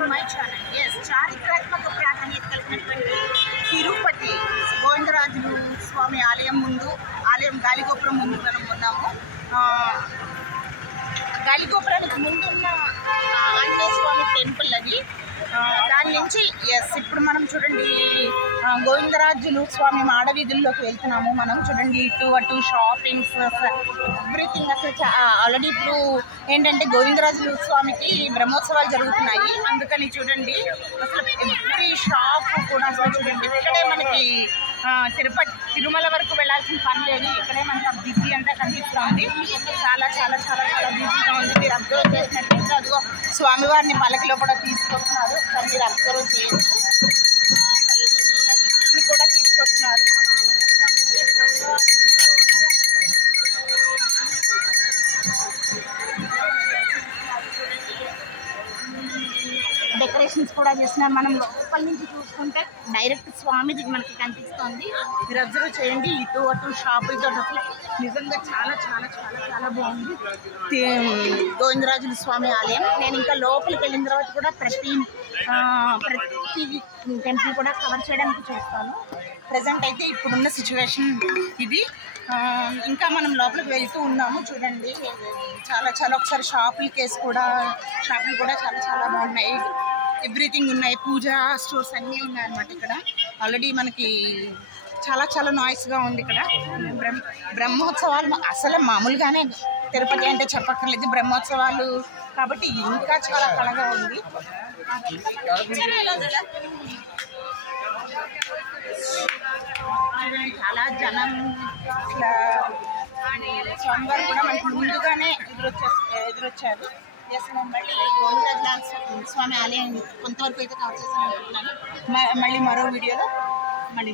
To my channel. Yes, చారిత్రాత్మక ప్రాధాన్యత కలిగినటువంటి తిరుపతి గోవిందరాజులు స్వామి ఆలయం ముందు, ఆలయం గాలిగోపురం ముందు మనం ఉన్నాము. గాలిగోపురానికి ముందున్న ఆంజనేయ స్వామి టెంపుల్ అది. దాని నుంచి ఇప్పుడు మనం చూడండి గోవిందరాజులు స్వామి మాడవీధుల్లోకి వెళ్తున్నాము. మనం చూడండి ఇటు అటు షాపింగ్స్ ఎవ్రీథింగ్. అసలు ఆల్రెడీ ఇప్పుడు ఏంటంటే గోవిందరాజులు స్వామికి బ్రహ్మోత్సవాలు జరుగుతున్నాయి. అందుకని చూడండి అసలు ఎవ్రీ షాప్ కూడా అసలు చూడండి ఇక్కడే మనకి తిరుమల వరకు వెళ్ళాల్సిన పని లేదు. ఇక్కడే మనకి బిజీ అంతా కనిపిస్తుంది. చాలా చాలా చాలా చాలా బిజీగా ఉంది. మీరు అబ్జర్వ్ చేసినట్లయితే అదిగో స్వామివారిని పల్లకిలో కూడా తీసుకొస్తున్నారు. ఒకసారి మీరు అబ్జర్వ్ చేయొచ్చు, కూడా తీసుకొస్తున్నారు. డెకరేషన్స్ కూడా చేస్తున్నారు. మనం లోపల నుంచి చూసుకుంటే డైరెక్ట్ స్వామిది మనకి కనిపిస్తుంది. మీరు అబ్జర్వ్ చేయండి, ఇటు అటు షాప్ ఇటు అసలు నిజంగా చాలా చాలా చాలా చాలా బాగుంది గోవిందరాజుల స్వామి ఆలయం. నేను ఇంకా లోపలికి వెళ్ళిన తర్వాత కూడా ప్రతి టెంపుల్ కూడా కవర్ చేయడానికి చూస్తాను. ప్రజెంట్ అయితే ఇప్పుడున్న సిచ్యువేషన్ ఇది. ఇంకా మనం లోపలికి వెళ్తూ ఉన్నాము. చూడండి చాలా చాలా ఒకసారి షాపులు కూడా చాలా చాలా బాగున్నాయి. ఎవ్రీథింగ్ ఉన్నాయి. పూజా స్టోర్స్ అన్నీ ఉన్నాయన్నమాట. ఇక్కడ ఆల్రెడీ మనకి చాలా చాలా నాయిస్గా ఉంది. ఇక్కడ బ్రహ్మోత్సవాలు అసలు మామూలుగానే తిరుపతి అంటే చెప్పక్కర్లేదు, బ్రహ్మోత్సవాలు కాబట్టి ఇంకా చాలా కళగా ఉంది. చాలా జనం స్వామివారు కూడా మనకి ముందుగానే ఎదురొచ్చారు. మళ్ళీ గోవిందరాజుల స్వామి ఆలయం కొంతవరకు అయితే కవర్ చేస్తాను అనుకుంటున్నాను. మళ్ళీ మరో వీడియోలో మళ్ళీ